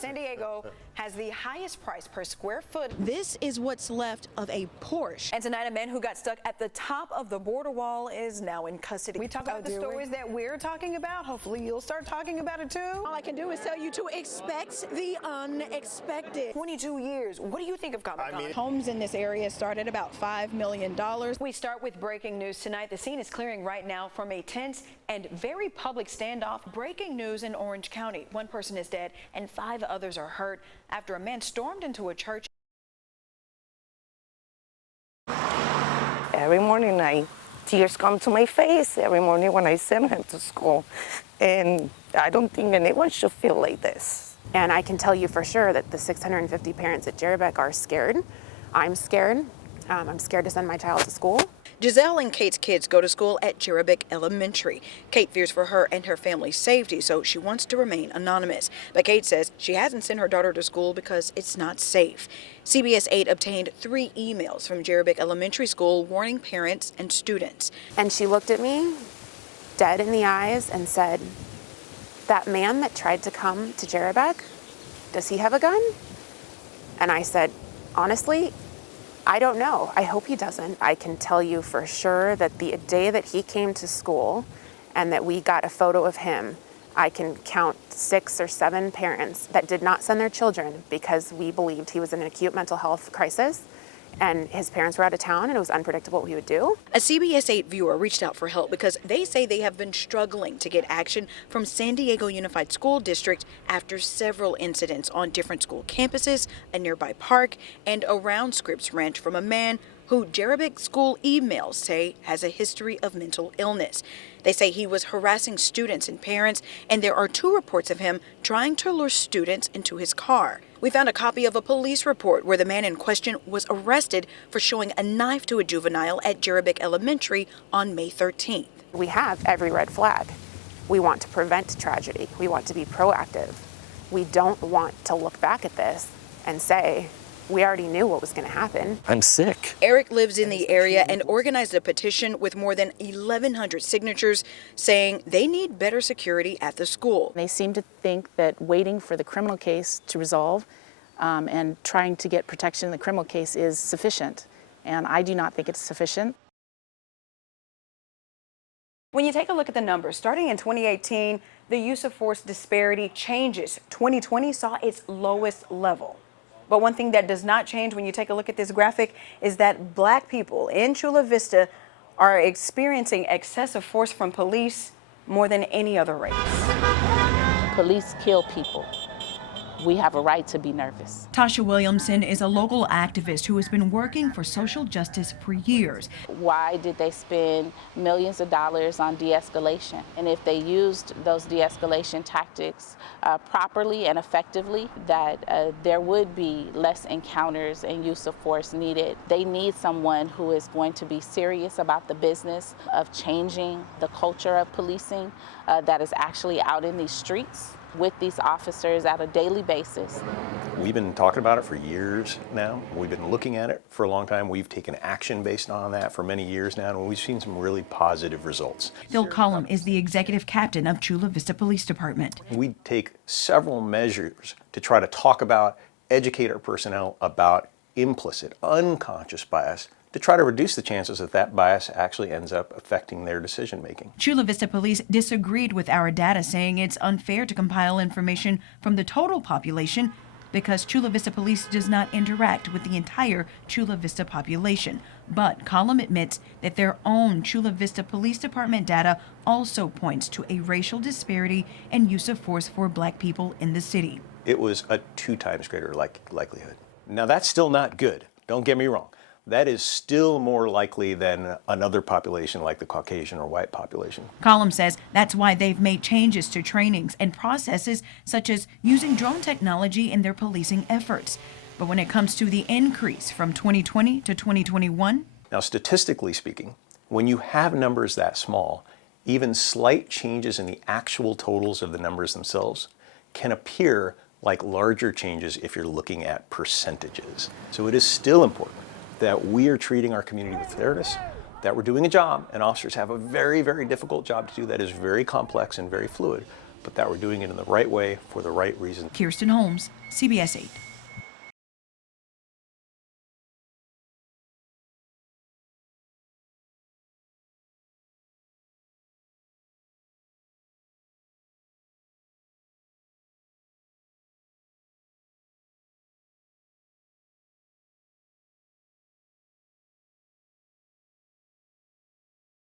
San Diego has the highest price per square foot. This is what's left of a Porsche. And tonight, a man who got stuck at the top of the border wall is now in custody. We talk about the stories that we're talking about. Hopefully, you'll start talking about it too. All I can do is tell you to expect the unexpected. 22 years. What do you think of Comic-Con? Homes in this area start at about $5 million. We start with breaking news tonight. The scene is clearing right now from a tense and very public standoff. Breaking news in Orange County. One person is dead and 5 others are hurt after a man stormed into a church. Every morning tears come to my face every morning when I send him to school. And I don't think anyone should feel like this. And I can tell you for sure that the 650 parents at Jerebeck are scared. I'm scared. I'm scared to send my child to school. Giselle and Kate's kids go to school at Jerebeck Elementary. Kate fears for her and her family's safety, so she wants to remain anonymous. But Kate says she hasn't sent her daughter to school because it's not safe. CBS 8 obtained 3 emails from Jerebeck Elementary School warning parents and students. And she looked at me dead in the eyes and said, "That man that tried to come to Jerebeck, does he have a gun?" And I said, honestly, I don't know. I hope he doesn't. I can tell you for sure that the day that he came to school and that we got a photo of him, I can count 6 or 7 parents that did not send their children because we believed he was in an acute mental health crisis and his parents were out of town and it was unpredictable what he would do. A CBS 8 viewer reached out for help because they say they have been struggling to get action from San Diego Unified School District after several incidents on different school campuses, a nearby park, and around Scripps Ranch from a man who Jerebeck school emails say has a history of mental illness. They say he was harassing students and parents, and there are 2 reports of him trying to lure students into his car. We found a copy of a police report where the man in question was arrested for showing a knife to a juvenile at Jerebeck Elementary on May 13th. We have every red flag. We want to prevent tragedy. We want to be proactive. We don't want to look back at this and say, we already knew what was going to happen. I'm sick. Eric lives in the area and organized a petition with more than 1,100 signatures saying they need better security at the school. They seem to think that waiting for the criminal case to resolve and trying to get protection in the criminal case is sufficient. And I do not think it's sufficient. When you take a look at the numbers, starting in 2018, the use of force disparity changes. 2020 saw its lowest level. But one thing that does not change when you take a look at this graphic is that Black people in Chula Vista are experiencing excessive force from police more than any other race. Police kill people. We have a right to be nervous. Tasha Williamson is a local activist who has been working for social justice for years. Why did they spend millions of dollars on de-escalation? And if they used those de-escalation tactics properly and effectively, that there would be less encounters and use of force needed. They need someone who is going to be serious about the business of changing the culture of policing that is actually out in these streets with these officers at a daily basis. We've been talking about it for years now. We've been looking at it for a long time. We've taken action based on that for many years now, and we've seen some really positive results. Phil Cullum is the executive captain of Chula Vista Police Department. We take several measures to try to talk about, educate our personnel about implicit, unconscious bias to try to reduce the chances that that bias actually ends up affecting their decision making. Chula Vista Police disagreed with our data, saying it's unfair to compile information from the total population because Chula Vista Police does not interact with the entire Chula Vista population. But Cullum admits that their own Chula Vista Police Department data also points to a racial disparity and use of force for Black people in the city. It was a 2 times greater likelihood. Now that's still not good, don't get me wrong. That is still more likely than another population like the Caucasian or white population. Cullum says that's why they've made changes to trainings and processes such as using drone technology in their policing efforts. But when it comes to the increase from 2020 to 2021. Now, statistically speaking, when you have numbers that small, even slight changes in the actual totals of the numbers themselves can appear like larger changes if you're looking at percentages. So it is still important that we are treating our community with fairness, that we're doing a job, and officers have a very, very difficult job to do that is very complex and very fluid, but that we're doing it in the right way for the right reason. Keristen Holmes, CBS 8.